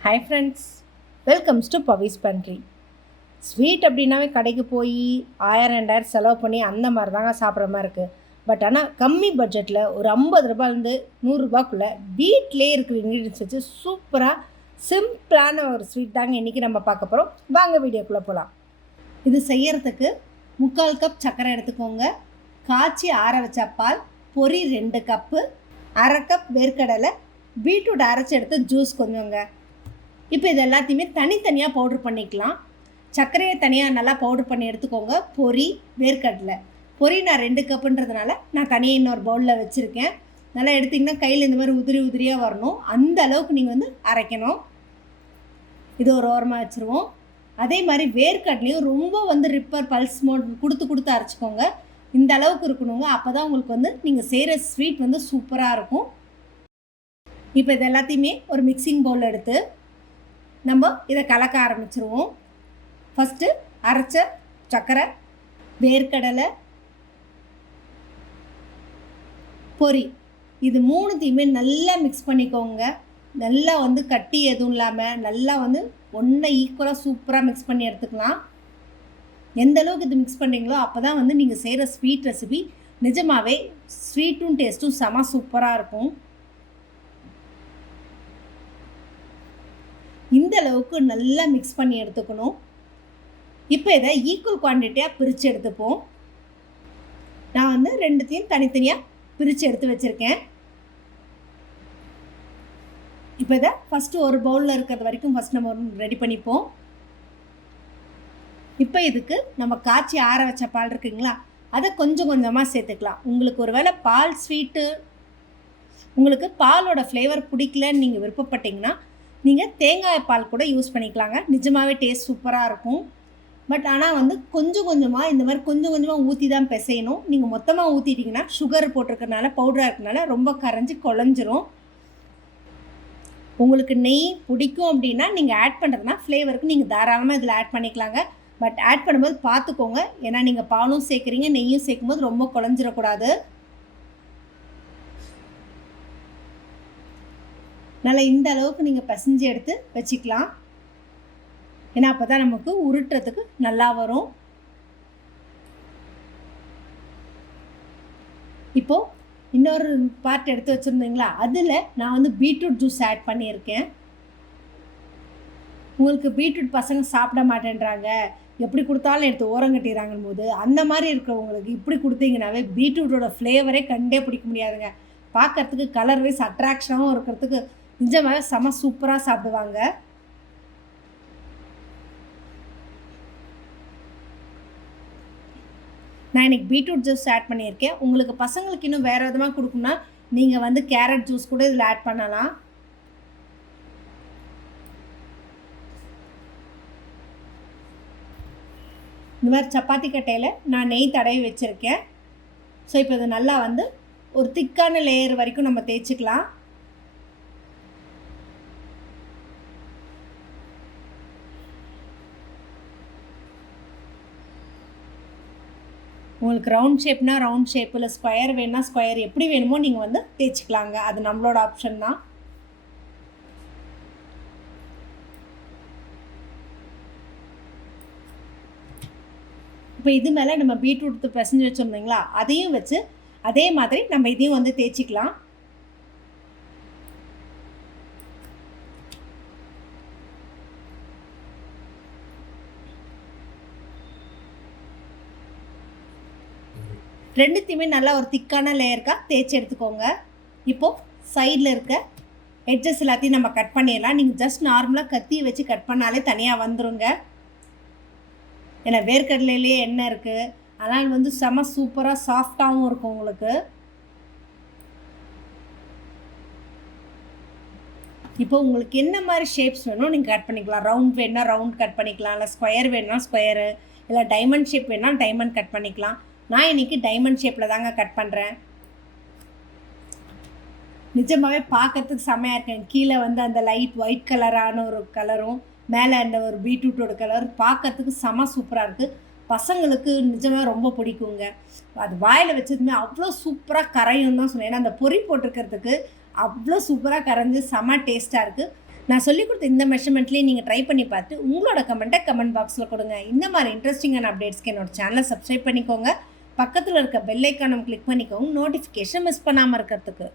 Hi friends welcomes to Pavi's pantry sweet அப்படின்னாவே கடைக்கு போய் ஆயிரம் ரெண்டாயிரம் செலவு பண்ணி அந்த மாதிரி தாங்க சாப்பிட்ற மாதிரி இருக்குது பட் ஆனால் கம்மி பட்ஜெட்டில் ஒரு ஐம்பது ரூபாயிலேருந்து நூறுரூபாக்குள்ளே வீட்டிலே இருக்கிற இன்க்ரீடியன்ஸ் வச்சு சூப்பராக சிம்பிளான ஒரு ஸ்வீட் தாங்க இன்றைக்கி நம்ம பார்க்க போகிறோம் வாங்க வீடியோக்குள்ளே போகலாம் இது செய்யறதுக்கு முக்கால் கப் சர்க்கரை எடுத்துக்கோங்க. காய்ச்சி ஆற வச்ச பால் பொரி ரெண்டு கப்பு அரை கப் வேர்க்கடலை பீட்ரூட் அரைச்சி எடுத்து ஜூஸ் கொஞ்சங்க. இப்போ இது எல்லாத்தையுமே தனித்தனியாக பவுட்ரு பண்ணிக்கலாம். சர்க்கரையை தனியாக நல்லா பவுட்ரு பண்ணி எடுத்துக்கோங்க. பொரி வேர்க்கடலை. பொரி நான் ரெண்டு கப்புன்றதுனால நான் தனியாக இன்னொரு பவுலில் வச்சுருக்கேன். நல்லா எடுத்திங்கன்னா கையில் இந்த மாதிரி உதிரி உதிரியாக வரணும். அந்த அளவுக்கு நீங்கள் வந்து அரைக்கணும். இது ஒரு ஓரமாக வச்சுருவோம். அதே மாதிரி வேர்க்கடலையும் ரொம்ப வந்து ரிப்பர் பல்ஸ் மோட் கொடுத்து கொடுத்து அரைச்சிக்கோங்க. இந்த அளவுக்கு இருக்கணுங்க. அப்போ தான் உங்களுக்கு வந்து நீங்கள் செய்கிற ஸ்வீட் வந்து சூப்பராக இருக்கும். இப்போ இது எல்லாத்தையுமே ஒரு மிக்சிங் பவுல் எடுத்து நம்ம இதை கலக்க ஆரம்பிச்சிருவோம். ஃபஸ்ட்டு அரைச்ச சர்க்கரை வேர்க்கடலை பொரி. இது மூணுத்தையுமே நல்லா மிக்ஸ் பண்ணிக்கோங்க. நல்லா வந்து கட்டி எதுவும் இல்லாமல் நல்லா வந்து ஒன்றை ஈக்குவலாக சூப்பராக மிக்ஸ் பண்ணி எடுத்துக்கலாம். எந்த அளவுக்கு இது மிக்ஸ் பண்ணுறீங்களோ அப்போ தான் வந்து நீங்கள் செய்கிற ஸ்வீட் ரெசிபி நிஜமாகவே ஸ்வீட்டும் டேஸ்ட்டும் செம சூப்பராக இருக்கும். இந்த அளவுக்கு நல்லா மிக்ஸ் பண்ணி எடுத்துக்கணும். இப்போ இதை ஈக்குவல் குவான்டிட்டியாக பிரித்து எடுத்துப்போம். நான் வந்து ரெண்டுத்தையும் தனித்தனியாக பிரித்து எடுத்து வச்சுருக்கேன். இப்போ இதை ஃபஸ்ட்டு ஒரு பவுலில் இருக்கிறது வரைக்கும் ஃபஸ்ட் நம்ம ரெடி பண்ணிப்போம். இப்போ இதுக்கு நம்ம காய்ச்சி ஆற வச்ச பால் இருக்குங்களா? அதை கொஞ்சம் கொஞ்சமாக சேர்த்துக்கலாம். உங்களுக்கு ஒரு வேளை பால் ஸ்வீட்டு உங்களுக்கு பாலோட ஃப்ளேவர் பிடிக்கலன்னு நீங்கள் விருப்பப்பட்டீங்கன்னா நீங்கள் தேங்காய் பால் கூட யூஸ் பண்ணிக்கலாங்க. நிஜமாகவே டேஸ்ட் சூப்பராக இருக்கும். பட் ஆனால் வந்து கொஞ்சம் கொஞ்சமாக இந்த மாதிரி கொஞ்சம் கொஞ்சமாக ஊற்றி தான் பிசையணும் நீங்கள் மொத்தமாக ஊற்றிட்டிங்கன்னா சுகர் போட்டிருக்கறனால பவுடராக இருக்கனால ரொம்ப கரைஞ்சி குழஞ்சிரும். உங்களுக்கு நெய் பிடிக்கும் அப்படின்னா நீங்கள் ஆட் பண்ணுறதுனா ஃப்ளேவருக்கு நீங்கள் தாராளமாக இதில் ஆட் பண்ணிக்கலாங்க. பட் ஆட் பண்ணும்போது பார்த்துக்கோங்க ஏன்னா நீங்கள் பாலும் சேர்க்குறீங்க நெய்யும் சேர்க்கும்போது ரொம்ப குழஞ்சிடக்கூடாது நல்லா இந்த அளவுக்கு நீங்கள் பசைஞ்சு எடுத்து வச்சுக்கலாம். ஏன்னா அப்போ தான் நமக்கு உருட்டுறதுக்கு நல்லா வரும். இப்போது இன்னொரு பார்ட் எடுத்து வச்சுருந்தீங்களா? அதில் நான் வந்து பீட்ரூட் ஜூஸ் ஆட் பண்ணியிருக்கேன். உங்களுக்கு பீட்ரூட் பசங்க சாப்பிட மாட்டேன்றாங்க. எப்படி கொடுத்தாலும் எடுத்து ஓரம் கட்டிடுறாங்கன்னு போது அந்த மாதிரி இருக்கிறவங்களுக்கு இப்படி கொடுத்தீங்கனாவே பீட்ரூட்டோட ஃப்ளேவரே கண்டே பிடிக்க முடியாதுங்க. பார்க்கறதுக்கு கலர் வைஸ் அட்ராக்ஷனாகவும் இருக்கிறதுக்கு நிஜமாக செம சூப்பராக சாப்பிடுவாங்க. நான் இன்றைக்கி பீட்ரூட் ஜூஸ் ஆட் பண்ணியிருக்கேன். உங்களுக்கு பசங்களுக்கு இன்னும் வேறு விதமாக கொடுக்கணும்னா நீங்கள் வந்து கேரட் ஜூஸ் கூட இதில் ஆட் பண்ணலாம். இந்த மாதிரி சப்பாத்தி கட்டையில் நான் நெய் தடவி வச்சுருக்கேன். ஸோ இப்போ இது நல்லா வந்து ஒரு திக்கான லேயர் வரைக்கும் நம்ம தேய்ச்சிக்கலாம். உங்களுக்கு ரவுண்ட் ஷேப்னா ரவுண்ட் ஷேப் இல்லை ஸ்கொயர் வேணுன்னா ஸ்கொயர் எப்படி வேணுமோ நீங்கள் வந்து தேய்ச்சிக்கலாங்க. அது நம்மளோட ஆப்ஷன் தான். இப்போ இது மேலே நம்ம பீட்ரூட் பிசைஞ்சு வச்சுருந்தீங்களா அதையும் வச்சு அதே மாதிரி நம்ம இதையும் வந்து தேய்ச்சிக்கலாம். ரெண்டுத்தையுமே நல்லா ஒரு திக்கான லேயருக்காக தேய்ச்சி எடுத்துக்கோங்க. இப்போது சைடில் இருக்க எட்ஜஸ் எல்லாத்தையும் நம்ம கட் பண்ணிடலாம். நீங்கள் ஜஸ்ட் நார்மலாக கத்தி வச்சு கட் பண்ணாலே தனியாக வந்துருங்க. ஏன்னா வேர்க்கடலையிலேயே எண்ணெய் இருக்குது அதனால் வந்து செம சூப்பராக சாஃப்டாகவும் இருக்கும் உங்களுக்கு. இப்போ உங்களுக்கு என்ன மாதிரி ஷேப்ஸ் வேணும் நீங்கள் கட் பண்ணிக்கலாம். ரவுண்ட் வேணுன்னா ரவுண்ட் கட் பண்ணிக்கலாம். இல்லை ஸ்கொயர் வேணும்னா ஸ்கொயரு இல்லை டைமண்ட் ஷேப் வேணுன்னா டைமண்ட் கட் பண்ணிக்கலாம். நான் இன்றைக்கி டைமண்ட் ஷேப்பில் தாங்க கட் பண்ணுறேன் நிஜமாகவே பார்க்கறதுக்கு செம்மையாக இருக்கேன் கீழே வந்து அந்த லைட் ஒயிட் கலரான ஒரு கலரும் மேலே அந்த ஒரு பீட்ரூட்டோட கலர் பார்க்கறதுக்கு செம சூப்பராக இருக்குது பசங்களுக்கு நிஜமாக ரொம்ப பிடிக்குங்க. அது வாயில் வச்சதுமே அவ்வளோ சூப்பராக கரையும் தான் சொன்னேன் ஏன்னா அந்த பொறி போட்டிருக்கிறதுக்கு அவ்வளோ சூப்பராக கரைஞ்சி செம டேஸ்ட்டாக இருக்குது நான் சொல்லிக் கொடுத்த இந்த மெஷர்மெண்ட்லேயே நீங்கள் ட்ரை பண்ணி பார்த்து உங்களோட கமெண்ட்டை கமெண்ட் பாக்ஸில் கொடுங்க. இந்த மாதிரி இன்ட்ரெஸ்டிங்கான அப்டேட்ஸ்க்கு என்னோட சேனலை சப்ஸ்கிரைப் பண்ணிக்கோங்க. பக்கத்தில் இருக்க பெல்லைக்கானம் கிளிக் பண்ணிக்கவும் நோட்டிஃபிகேஷன் மிஸ் பண்ணாமல் இருக்கிறதுக்கு.